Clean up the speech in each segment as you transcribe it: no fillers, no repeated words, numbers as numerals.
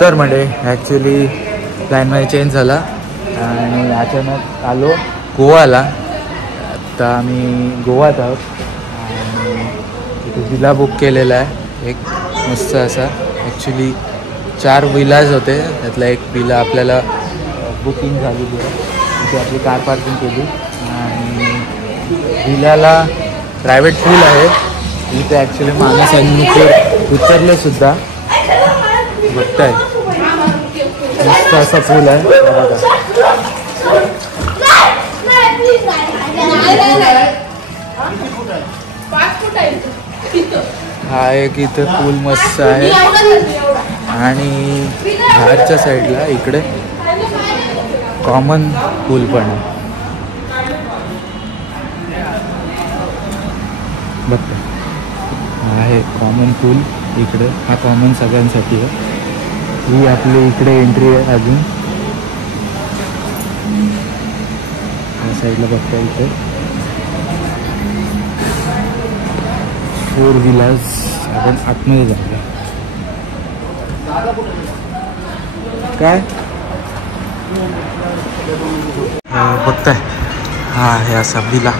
तर म्हणजे ॲक्च्युली प्लॅनमध्ये चेंज झाला आणि अचानक आलो गोवाला. आता आम्ही गोवात आहोत आणि तिथे विला बुक केलेला आहे एक मस्त असा. ॲक्च्युली 4 विलाज होते, त्यातला एक विला आपल्याला बुकिंग झालेली आहे. तिथे आपली कार पार्किंग केली आणि विलाला प्रायव्हेट पूल आहे. इथे ॲक्च्युली माणसांनी ते उतरलेसुद्धा. बघताय मस्त असा पूल आहे बघा. हा एक इथे पूल मस्त आहे आणि बाहेरच्या साईडला इकडे कॉमन पूल पण आहे. बघता आहे कॉमन पूल इकडे. हा कॉमन सगळ्यांसाठी आहे. ही आपली इकडे एंट्री आहे. अजून या साईडला बघता इथे 4 विलाज. आपण आतमध्ये जाऊया. काय बघताय हा आहे असा विला.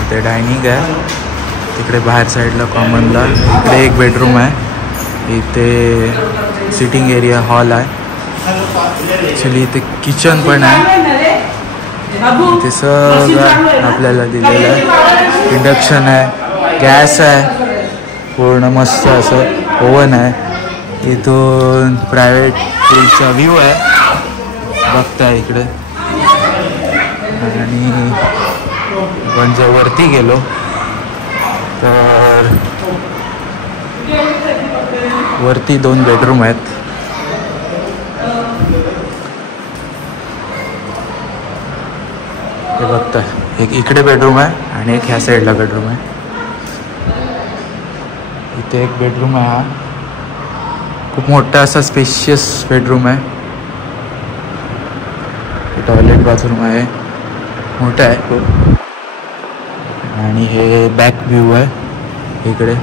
इथे डायनिंग आहे. तिकडे बाहेर साईडला कॉमनला इकडे एक बेडरूम आहे. इथे सिटिंग एरिया हॉल आहे. ॲक्च्युली इथे किचन पण आहे. इथे सगळं आपल्याला दिलेलं आहे. इंडक्शन आहे, गॅस आहे, पूर्ण मस्त असं ओव्हन आहे. इथून प्रायव्हेट पूलचा व्ह्यू आहे बघताय इकडे. आणि आपण जर वरती गेलो तर वरती 2 बेडरूम आहेत. हे बघताय एक इकडे बेडरूम आहे आणि एक ह्या साईडला बेडरूम आहे. इथे एक बेडरूम आहे. हा खूप मोठा असा स्पेशियस बेडरूम आहे. टॉयलेट बाथरूम आहे, मोठा आहे खूप. आणि हे बॅक व्ह्यू आहे इकडे.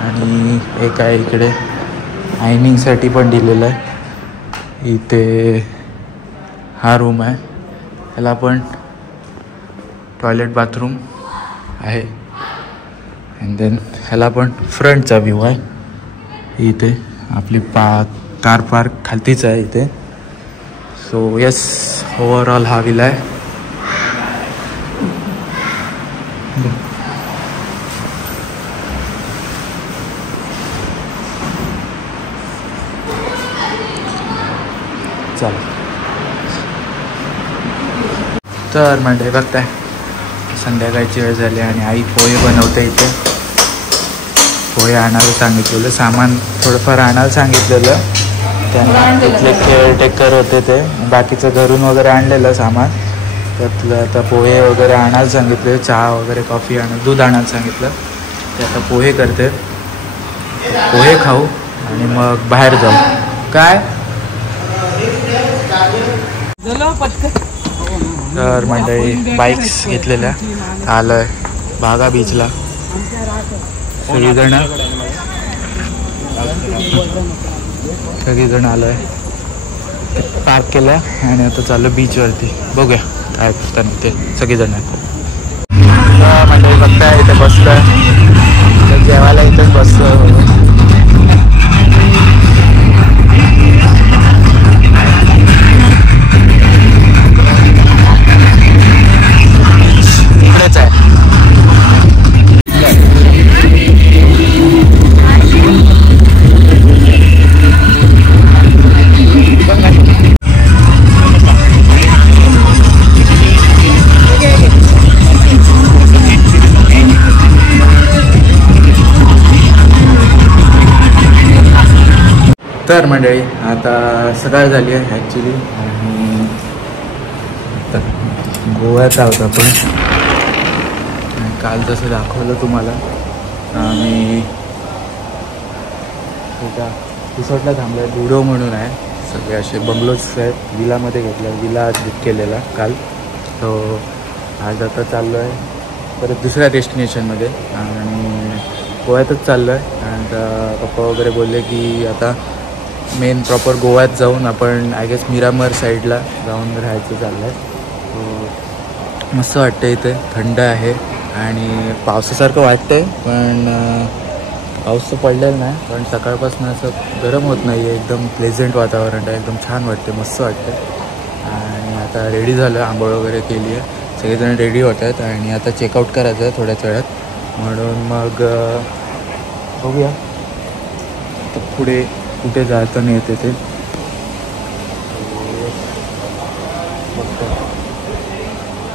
आणि एक आहे इकडे आयनिंगसाठी पण दिलेलं आहे. इथे हा रूम आहे, ह्याला पण टॉयलेट बाथरूम आहे. अँड देन ह्याला पण फ्रंटचा व्ह्यू आहे. इथे आपली कार पार्क खालतीच आहे इथे. सो येस, ओव्हरऑल हा विला आहे. चला तर म्हणजे बघताय संध्याकाळची वेळ झाली आणि आई पोहे बनवते इथे. पोहे आणायला सांगितलेलं, सामान थोडंफार आणायला सांगितलेलं त्यांना. तिथले केअरटेकर होते ते, बाकीचं घरून वगैरे आणलेलं सामान. त्यातलं आता पोहे वगैरे आणायला सांगितले, चहा वगैरे कॉफी दूध आणायला सांगितलं. ते आता पोहे करते. पोहे खाऊ आणि मग बाहेर जाऊ. काय तर मंडळी बाईक्स घेतलेल्या आलोय बागा बीचला. सगळीजण आलोय, पार्क केलं आणि आता चाललो बीचवरती. बघूया काय करताना ते सगळेजण मंडळी बघताय. इथे बसलोय, जेवायला इथेच बसलो. इकडेच आहे. तर मंडळी आता सकाळ झाली आहे ॲक्च्युली आणि आता गोव्यात आहोत आपण. काल जसं दाखवलं तुम्हाला आम्ही एका रिसॉर्टला थांबलो आहे. लुडो म्हणून आहे, सगळे असे बंगलोज आहेत. विलामध्ये घेतलं, विला आज बुक केलेला काल. तो आज आता चाललो आहे परत दुसऱ्या डेस्टिनेशनमध्ये आणि गोव्यातच चाललो आहे. आणि पप्पा वगैरे बोलले की आता मेन प्रॉपर गोव्यात जाऊन आपण आय गेस मिरामर साईडला जाऊन राहायचं चाललं आहे. मस्त वाटतं इथे, थंड आहे आणि पावसासारखं वाटतं आहे, पण पाऊस तर पडलेला नाही. पण सकाळपासून असं गरम होत नाही आहे, एकदम प्लेझंट वातावरण आहे, एकदम छान वाटते, मस्त वाटतं. आणि आता रेडी झालं, आंघोळ वगैरे केली आहे, सगळेजण रेडी होत आहेत आणि आता चेकआउट करायचं आहे थोड्याच वेळात. म्हणून मग बघूया पुढे कुठे जायचं नाही येते ते.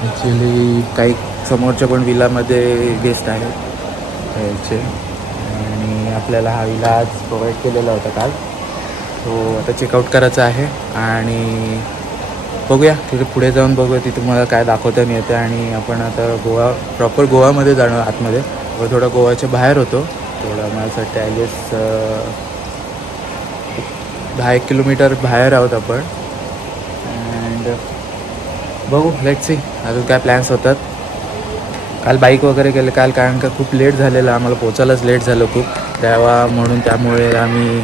ॲक्च्युली काही समोरच्या पण विलामध्ये गेस्ट आहेत यायचे आणि आपल्याला हा विला आज प्रोव्हाइड केलेला होता काल. तो आता चेकआउट करायचा आहे आणि बघूया तिथे पुढे जाऊन बघूया तिथे मला काय दाखवता नाही येते. आणि आपण आता गोवा प्रॉपर गोवामध्ये जाणार आतमध्ये, व थोडा गोव्याच्या बाहेर होतो, थोडा माझ्यासाठी आय गेस 10-1 किलोमीटर बाहेर आहोत आपण. अँड बघू, लेट्स सी अजून काय प्लॅन्स होतात. काल बाईक वगैरे केले काल, कारण का खूप लेट झालेलं, आम्हाला पोचायलाच लेट झालं खूप तेव्हा, म्हणून त्यामुळे आम्ही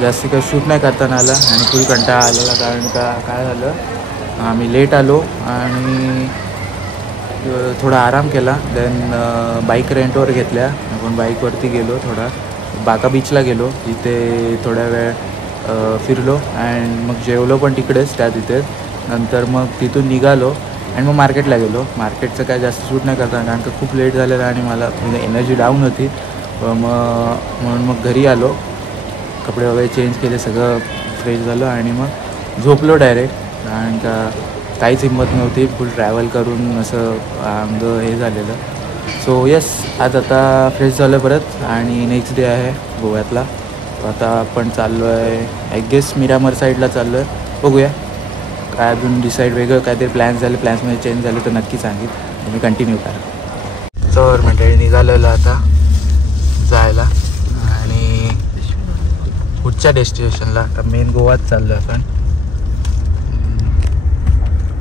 जास्त काही शूट नाही करताना आलं आणि फुल कंटाळा आलेला. कारण का काय झालं, आम्ही लेट आलो आणि थोडा आराम केला. देन बाईक रेंटवर घेतल्या, आपण बाईकवरती गेलो, थोडा बागा बीचला गेलो, तिथे थोड्या वेळ फिरलो अँड मग जेवलो पण तिकडेच त्या तिथेच. नंतर मग तिथून निघालो आणि मग मार्केटला गेलो. मार्केटचं काय जास्त शूट नाही करताना कारण का खूप लेट झालेलं आणि मला म्हणजे एनर्जी डाऊन होती. म्हणून मग घरी आलो, कपडे वगैरे चेंज केले, सगळं फ्रेश झालं आणि मग झोपलो डायरेक्ट. कारण का काहीच हिंमत नव्हती, फुल ट्रॅव्हल करून असं अंग हे झालेलं. सो येस, आज आता फ्रेश झालं परत आणि नेक्स्ट डे आहे गोव्यातला. आता आपण चाललो आहे आय गेस मिरामर साईडला चाललो आहे. बघूया काय अजून डिसाईड वेगळं काहीतरी प्लॅन्स झाले, प्लॅन्समध्ये चेंज झाले तर नक्की सांगेल, तुम्ही कंटिन्यू करा. तर मंडळी निघालेलं आता जायला आणि पुढच्या डेस्टिनेशनला, आता मेन गोवात चाललो आहे आपण.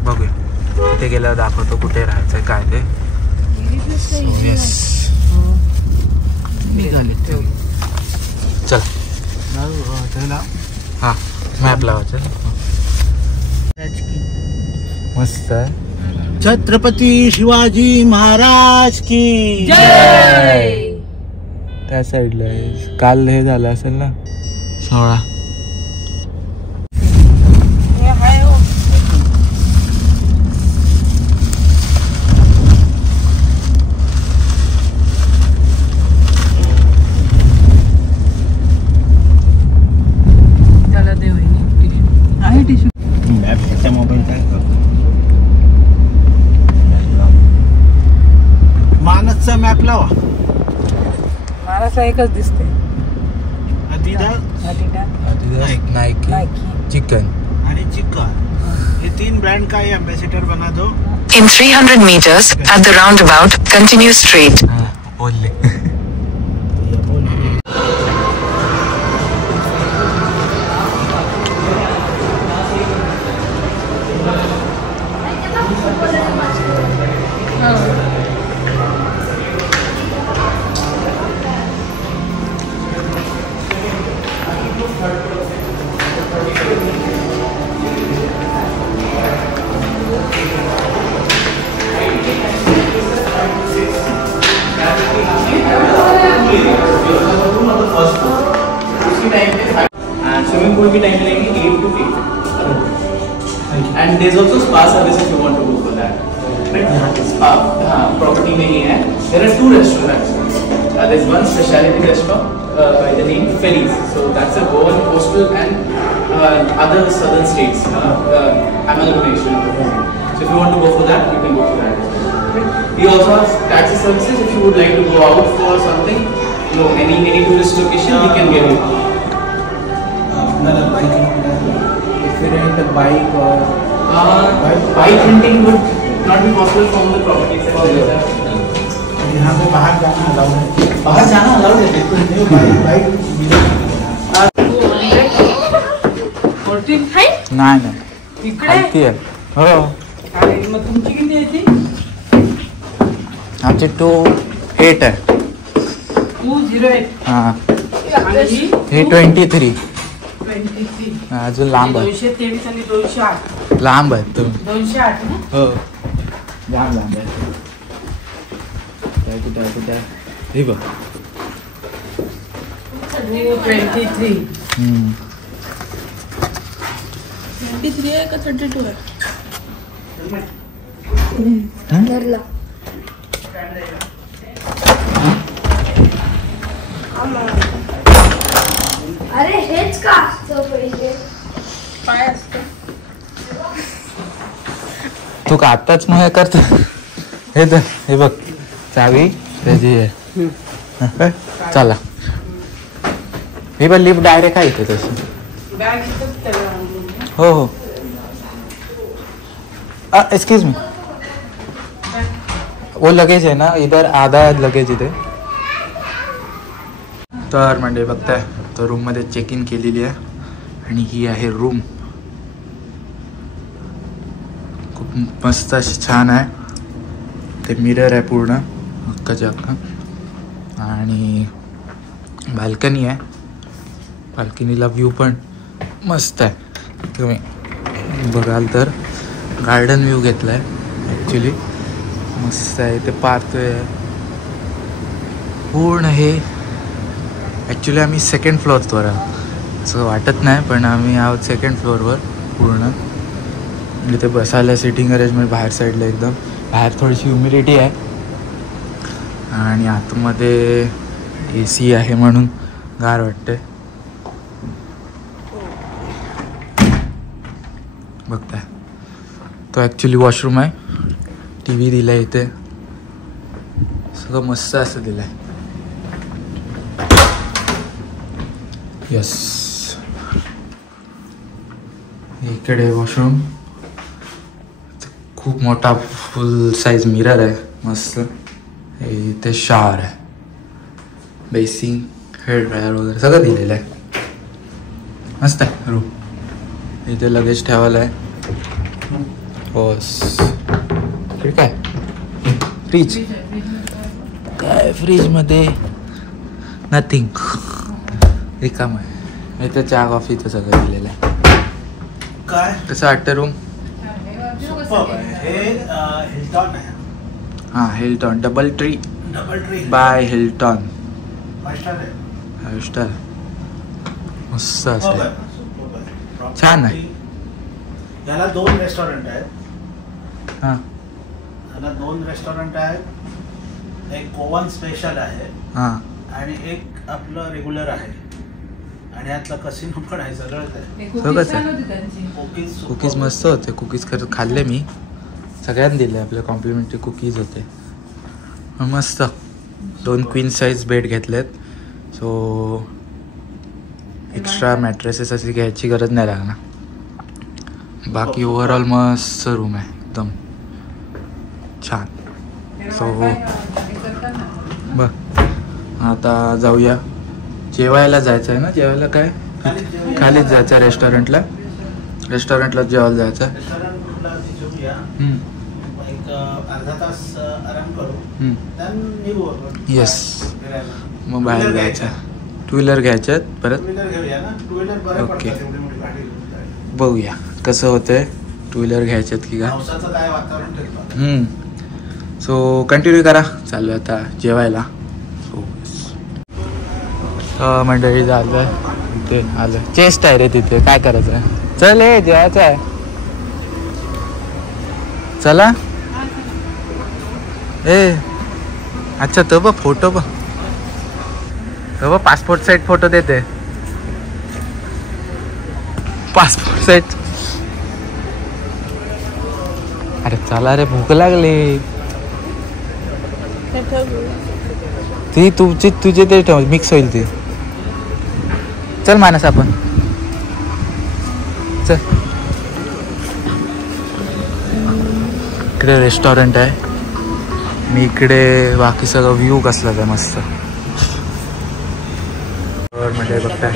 बघूया तिथे गेल्यावर दाखवतो कुठे राहायचं आहे काय ते. निघाले चला, हां मॅप लावायचं. मस्त आहे. छत्रपती शिवाजी महाराज की जय. त्या साईडला आहे, काल हे झालं असेल ना 16. मानसचा मॅप लावा. मानसला एकच दिसते, नाईकी, चिकन आणि चिक्का, हे 3 ब्रँड का है एम्बेसडर बना दो. In 300 meters at the roundabout, continue straight. बोलले. Swimming pool की टाइम लेंगे 8 to 8. And there's also spa service if you want to go for that. But spa property में ही है. There are 2 restaurants. There's one specialty restaurant by the name Feliz. So that's a Goan coastal and other southern states amalgamation. So if you want to go for that, you can go for that. He also has taxi services if you would like to go out for something, any tourist location, he can get you. If you rent a bike or bike renting would not be possible from the property sector. यहाँ पे बाहर जाना allowed है. बाहर जाना allowed है. नाही खालती आहे. हो, मग तुमची किती आहे ती? आमची 28 आहे. 208. हां आणि ही हे 23. 23. अजून लांब आहे. 223 आणि 208. लांब आहेत तुम्ही. 208 ना? हो लांब लांब आहे. कुठे हे बघ. 23. 23 आहे का 32 आहे? अरे हेच का असतं पहिले? काय असतं? तू का आत्ताच मग हे करतो. हे तर हे बघ चावी त्याची आहे. चला हे बघ लिफ्ट डायरेक्ट आहे इथे तशी. बॅग इथंच त्याला आणून दे. हो हो एक्सक्यूज मी वो लगेज आहे ना इधर आधा लगेज इथे. तर म्हणजे बघताय तर रूममध्ये चेक इन केलेली आहे आणि ही आहे रूम. खूप मस्त अशी छान आहे. ते मिरर आहे पूर्ण अख्खाच्या अख्खा आणि बाल्कनी आहे. बाल्कनीला व्ह्यू पण मस्त आहे. तुम्ही बघाल तर गार्डन व्ह्यू घेतला आहे ॲक्च्युली मस्त आहे. ते पाहतोय पूर्ण हे ॲक्च्युली आम्ही सेकंड फ्लोअरवर आहोत असं वाटत नाही पण आम्ही आहोत सेकंड फ्लोअरवर पूर्ण. इथे बसायला सिटिंग अरेंजमेंट बाहेर साईडला एकदम. बाहेर थोडीशी ह्युमिडिटी आहे आणि आतमध्ये AC आहे म्हणून गार वाटते. बघताय तो ॲक्च्युली वॉशरूम आहे. TV दिला आहे इथे सगळं मस्त असं दिलं आहे. यस इकडे वॉशरूम खूप मोठा फुल साईज मिरर आहे मस्त. इथे शॉवर आहे बेसिंग हेअर ड्रायर वगैरे सगळं दिलेलं आहे. मस्त आहे रूम. इथे लगेज ठेवायला आहे. बस ठीक आहे. फ्रीज काय फ्रीजमध्ये नथिंग रिकाम आहे. इथं चहा कॉफीचं सगळं दिलेलं आहे. काय कसं वाटतं रूम? सुपर आहे. हे हिल्टॉन आहे. हां हिल्टॉन डबल ट्री बाय हिल्टॉन 5 स्टार आहे. 5 स्टार मस्त असं हो आहे. काय? सुपर आहे. छान आहे. याला 2 रेस्टॉरंट आहेत. हां याला 2 रेस्टॉरंट आहेत. एक गोवन स्पेशल आहे हां आणि एक आपलं रेग्युलर आहे आणि यातलं कसिनो पण आहे. सगळंच आहे. ते सगळंच cookies आहे. छान होती त्यांची. कुकीज मस्त होते. कुकीज खाल्ले मी सगळ्यांना दिले. आपले कॉम्प्लिमेंटरी कुकीज होते मस्त. 2 क्वीन साईज बेड घेतलेत सो एक्स्ट्रा मॅट्रेसेस अशी घ्यायची गरज नाही लागणार. बाकी ओव्हरऑल मस्त रूम आहे एकदम छान. सो बघ आता जाऊया जेवायला जायचं आहे ना. जेवायला काय खालीच जायचं आहे रेस्टॉरंटला. रेस्टॉरंटला जेवायला जायचं आहे. रेस्टॉरंटला जेवूया. एक अर्धा तास आराम करू निघू आपण. येस फिरायला. मग बाहेर जायचं. 2 व्हीलर घ्यायच्यात परत. 2 व्हीलर घेऊया ना. 2 व्हीलर बरं ओके. पडतं एवढी मोठी गाडी घेऊन जायला. बघूया कसं होतंय. 2 व्हीलर घ्यायच्यात की काय. पावसाचं काय वातावरण ठरतं. सो कंटिन्यू करा. चालू आता जेवायला. सो मंडळी झालं ते आलं. चेस्ट आहे रे तिथे काय करायचं आहे. चल हे जेवायचं आहे. चला ए अच्छा तो बघ फोटो बघ. तो बघ पासपोर्ट साईज फोटो देते. Passport size. अरे चला रे भूक लागली. ती तुझे ते ठेव मिक्स होईल ती. चल मानस आपण चल. इकडे रेस्टॉरंट आहे. मी इकडे बाकी सगळं व्ह्यू कसला आहे मस्त. म्हणजे बघताय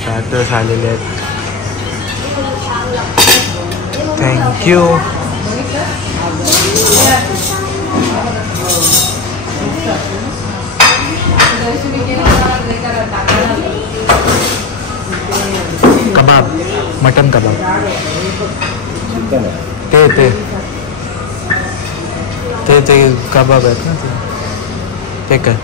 स्टार्टर्स आलेले आहेत. थँक्यू. मटन कबाब चिकन आहे. ते कबाब आहेत ना ते काय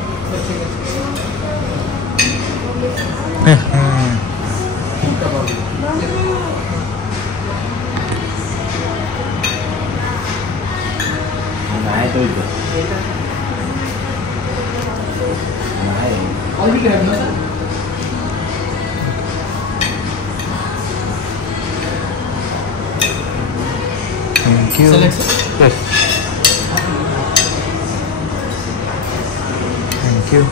नाही तो इथं. Thank you yes thank you.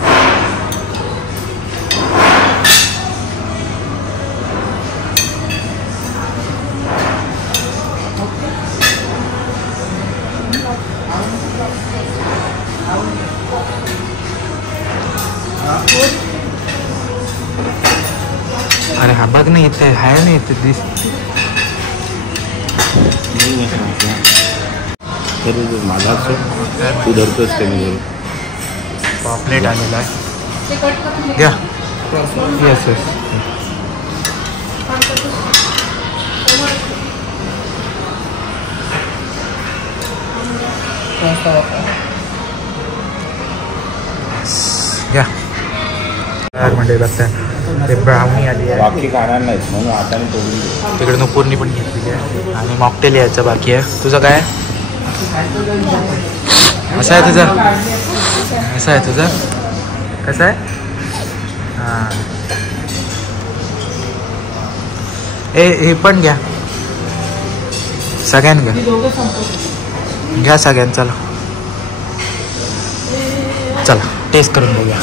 अरे हा बघ ना इथे आहे ना इथे दिस माझा तू धरतोच ते मी पॉपलेट आलेला आहे घ्या. येस येस घ्या. म्हणजे बघताय ते ब्राउनी आली आहे बाकी खाणार नाहीत म्हणून आता मी तोडून देतो. तिकडे नुपूरनी पण घेतलेली आहे आणि मॉकटेल यायचं बाकी आहे. तुझं काय असं आहे तुझं असं आहे तुझं कसं आहे हां हे पण घ्या सगळ्यांना घ्या सगळ्यांना. चला टेस्ट करून बघूया.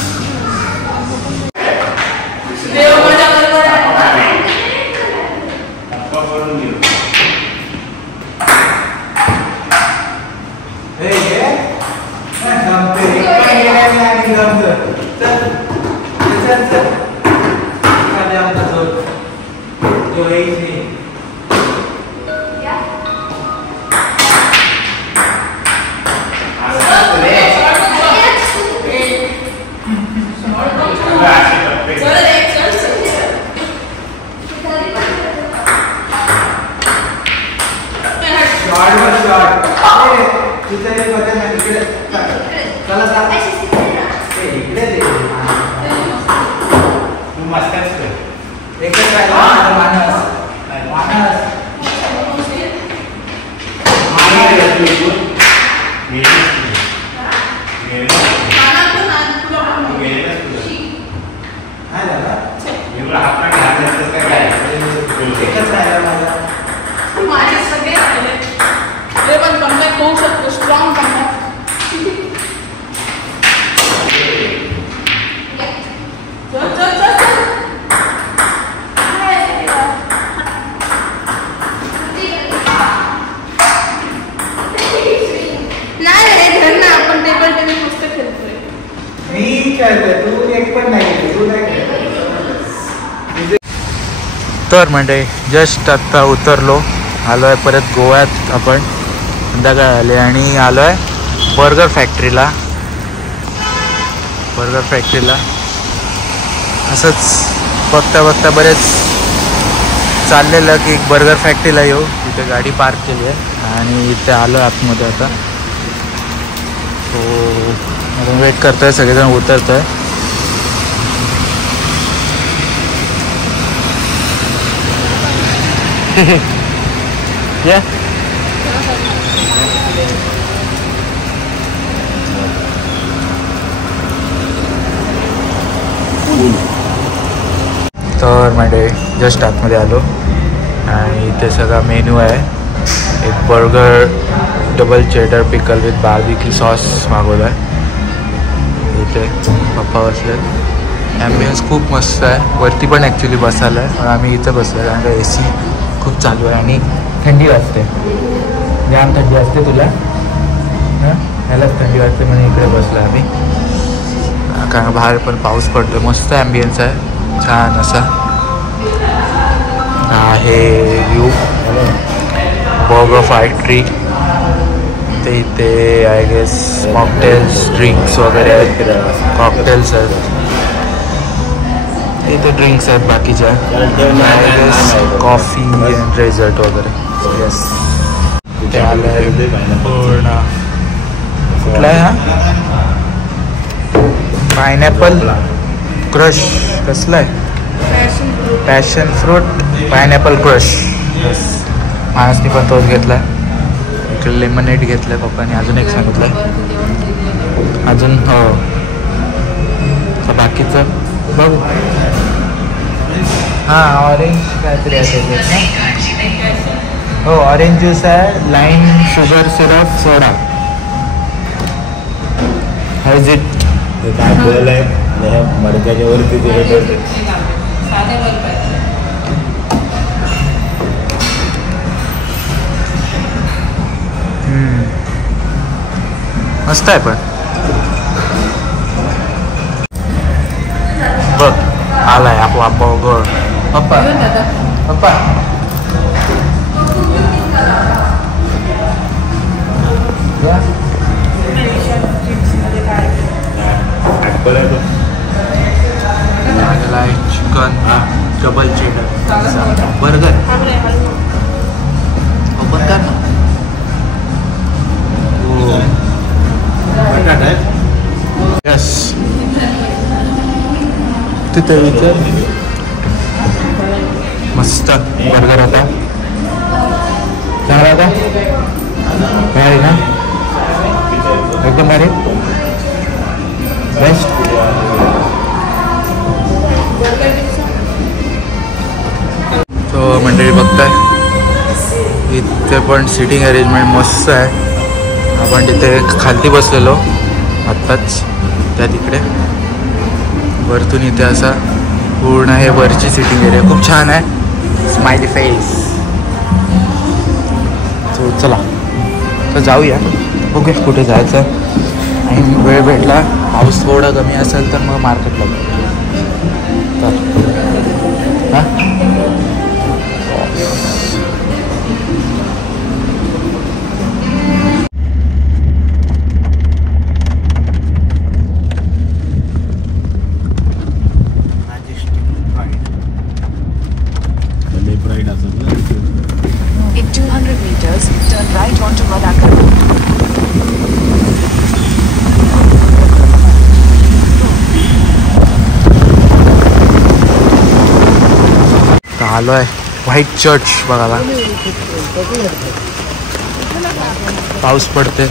तर म्हणजे जस्ट आत्ता उतरलो आलो आहे परत गोव्यात. आपण संध्याकाळ आले आणि आलो आहे बर्गर फॅक्टरीला. असंच बघता बरेच चाललेलं की एक बर्गर फॅक्टरीला येऊ. तिथे गाडी पार्क केली आहे आणि इथे आलो आतमध्ये आता. तो वेट करतोय सगळेजण उतरतोय. Yeah. तर म्हणजे जस्ट आतमध्ये आलो आणि इथे सगळा मेन्यू आहे. एक burger double cheddar pickle with barbecue sauce मागवला आहे. इथे पप्पा बसले. ॲम्बियन्स खूप मस्त आहे. वरती पण ॲक्च्युली बसायला आहे पण आम्ही इथं बसलो आहे कारण का AC खूप चालू आहे आणि थंडी वाजते. जाम थंडी वाजते तुला हां ह्यालाच थंडी वाजते म्हणून इकडे बसलो आम्ही कारण बाहेर पण पाऊस पडतो. मस्त ॲम्बियन्स आहे छान असा आहे. व्ह्यू बर्गर फॅक्टरी ते इथे आय गेस मॉकटेल्स ड्रिंक्स वगैरे आहेत. कॉकटेल्स आहेत. इथे ड्रिंक्स आहेत बाकीच्या कॉफी डेझर्ट वगैरे. येस ते आलं पूर्ण. कुठला आहे हा? Pineapple crush. कसला आहे? Passion fruit pineapple crush. माणसनी पण तोच घेतला. इकडे लेमनेट घेतलं पप्पाने. अजून एक सांगितलं अजून. हो बाकीचं बघू. हां ऑरेंज काहीतरी असेल ना. हो ऑरेंज ज्यूस आहे. Lime sugar syrup soda. Has it. ते काय बोल आहे मडक्याच्या वरती ते मस्त आहे पण बघ आलाय आपला बर्गर. पप्पा पप्पा chicken double cheddar burger. Open कर ना. यस तिथे विचार. मस्त बर्गर होता. चांगला होता. भारी ना एकदम भारी. बेस्ट. तो मंडळी बघताय इथे पण सिटिंग अरेंजमेंट मस्त आहे. आपण तिथे खालती बसलेलो आत्ताच त्या तिकडे. वरतून इथे असा पूर्ण हे वरची सिटिंग एरिया खूप छान आहे. Smiley face. सो चला तर जाऊया. बघूया कुठे जायचं. आणि वेळ भेटला पाऊस थोडा कमी असेल तर मग मार्केटला तर हां. In 200 meters, turn right onto Malacca Road. आलो आहे व्हाईट चर्च बघायला. पाऊस पडते.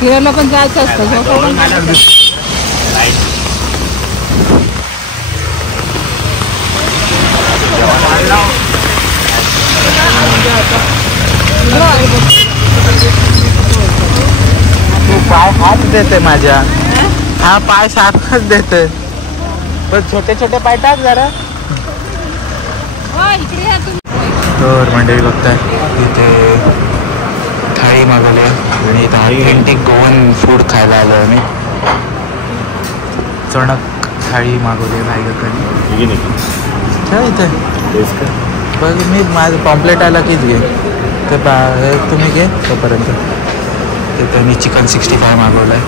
फिरायला पण जायचं असतं. तू पाय हात देते माझ्या. हा पाय सारखाच देते पण छोटे छोटे पाय टाक जरा. तर मंडळी बघताय इथे थाळी मागवली आणि इथं ऑथेंटिक गोवन फूड खायला आलो आहे. मी चणक थाळी मागवली भाई इथे. बघ मी माझं पॉम्पलेट आला कीच घे. तर तुम्ही घे तोपर्यंत. तिथं मी चिकन 65 मागवलं आहे.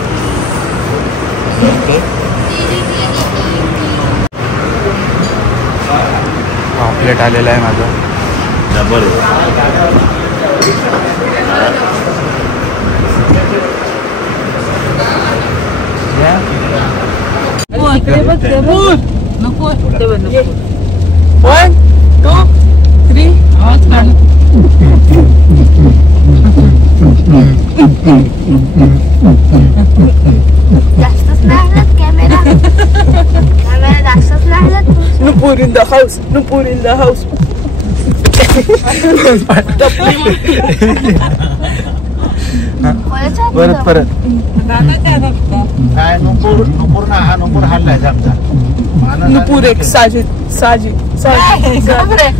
पॉम्पलेट आलेलं आहे माझं. नको 1 2 3 आवाज काढ. जास्तच नाही कॅमेरा. कॅमेरा जास्तच नाही. Nupur in the house. Nupur in the house. परत परत काय नुपूर ना हा नुपूर हल्लाय आमचा. Nupur एक Sajid.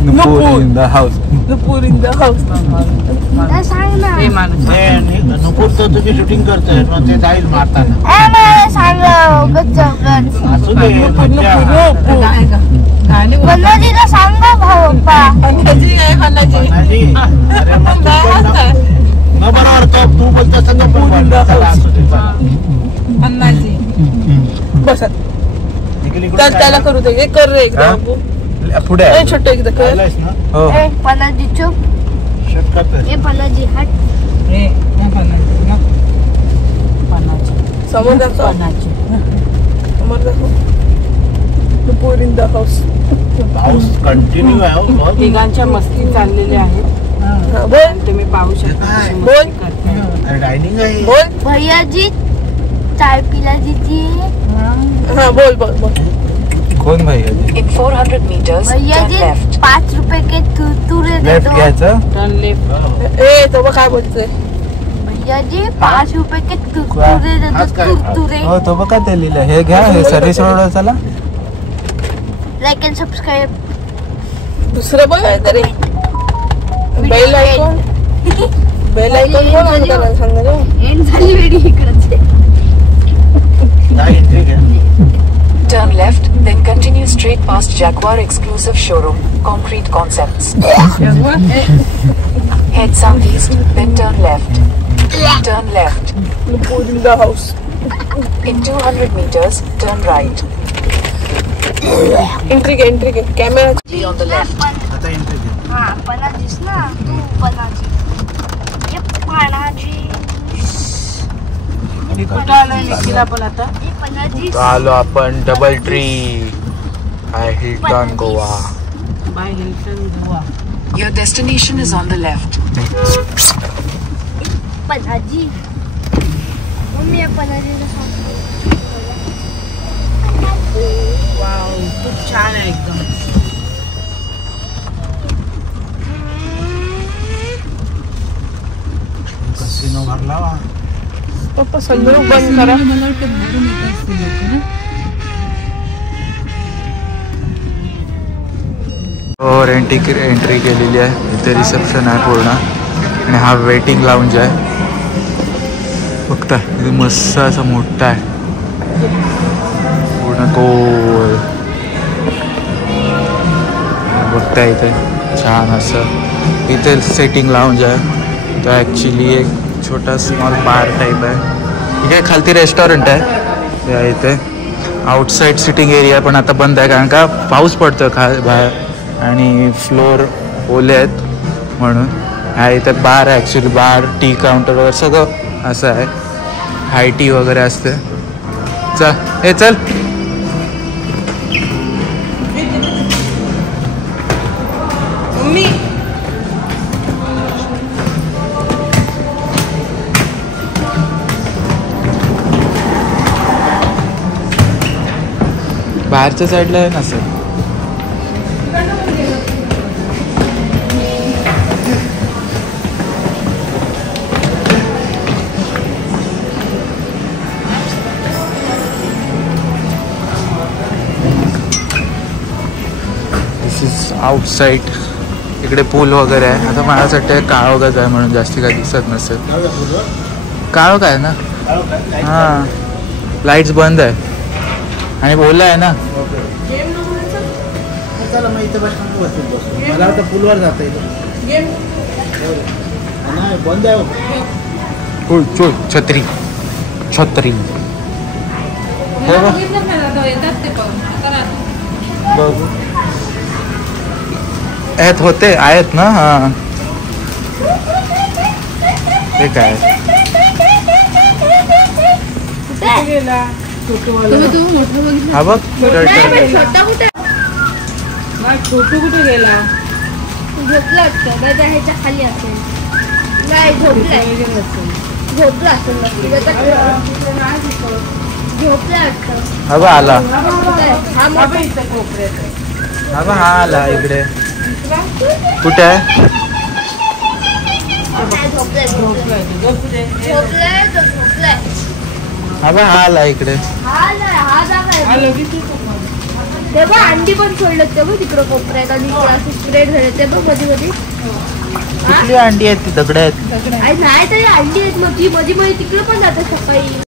Nupur in the house. Nupur in the house. सांग ना. हे माणूस नुपूर तो तुझी शूटिंग करतोय मग ते जाईल मारताना. सांग असू दे पनाजीला सांग भाऊ पप्पा. पनाजी आहे पनाजी. अरे मग बरोबर तू बोलतो संग पन्नाजी बसत. चल त्याला करू दे. कर रे एकदा पुढे छोट एकदा कर. हो पनाजी चुप. ए पनाजी हट. समोर दाखव. समोर दाखव. नुपूर इन द हाऊस. पाऊस कंटिन्यू आहे. तिघांच्या मस्ती चाललेल्या आहेत. बोल तुम्ही पाहू शकता. बोल डायनिंग आहे. बोल भैया जी चाय पिला दीजिए. हा बोल बोल बोल. कोण भाई? In 400 meters, भैया turn जी left. 5 रुपए के तुरे दे लेफ्ट दो. घ्यायचं. Turn left. ए तो बघ काय बोलतोय. भैया जी 5 रुपए के तुरे दे दो. तुरे. हो तो बघा ते लिहिलं. हे घ्या. हे सर्व्हिस रोड चला. Like and subscribe. दुसरं बघ तरी बेल आयकॉन. बेल आयकॉन कोण ऑन करायला सांगा. एंड झाली वेडी इकडचे. Turn left, then continue straight past Jaguar exclusive showroom, Concrete Concepts. Head southeast, then turn left. Turn left. Nupur in the house. In 200 meters, turn right. Entry घे camera. Be on the left. आता entry घे. हा पनाजीस ना तू पनाजी. ये पनाजी. कुठं आलोय निखिला पण आता. ये पनाजी. आलो आपण double tree by Hilton Goa. By Hilton Goa. Your destination is on the left. Panaji. Mummy या पनाजीला सांगतो. वाव खूप छान आहे एकदम. कसिनो भरला वा. पप्पा संदूक बंद करा. और एंट्री केलेली आहे. इथे रिसेप्शन आहे पूर्ण आणि हा वेटिंग लाऊंज आहे. बघता किती मस्त असा मोठा आहे पूर्ण गोल. बघता इथे छान असं. इथे सेटिंग लाऊंज आहे. तो ॲक्च्युली एक छोटा स्मॉल बार टाईप आहे. इथे खालती रेस्टॉरंट आहे. इथे आउटसाईड सिटिंग एरिया पण आता बंद आहे कारण का पाऊस पडतो बाहेर आणि फ्लोअर ओले आहेत म्हणून. हा इथे बार आहे ॲक्च्युली. बार टी काउंटर वगैरे सगळं असं आहे. हाय टी वगैरे असते. चल हे चल. मम्मी बाहेरच्या साईडला आहे ना सर. This is outside. इकडे पूल वगैरे आहे. आता मला असं वाटतं काळोखाच आहे म्हणून जास्ती काही दिसत नसेल. काळोख आहे ना. हां लाईट्स बंद आहे आणि ओला आहे ना. चला मग इथे बसतो. मला वाटतं पूलवर जाता येतं. नाही बंद आहे. छत्री छत्री बघू होते आहेत ना. हां हे काय हा बघ. छोटू कुठे गेला. झोपला असतो. दादा ह्याच्या खाली असेल. नाही झोपला झोपला असेल. झोपला असतो. हा बघ आला. हा मोठा हा बघ हा आला इकडे. कुठे आहे. झोपलाय. हा बघ हा आला इकडे. हा जागा आहे. ते बघ अंडी पण सोडलं ते बघ तिकडं कोपऱ्यात आणि असं स्प्रेड झाले ते बघ मध्ये मध्ये कुठली अंडी आहेत ती दगड आहेत नाही तरी अंडी आहेत मग ती मध्ये मध्ये तिकडे पण जातात सकाळी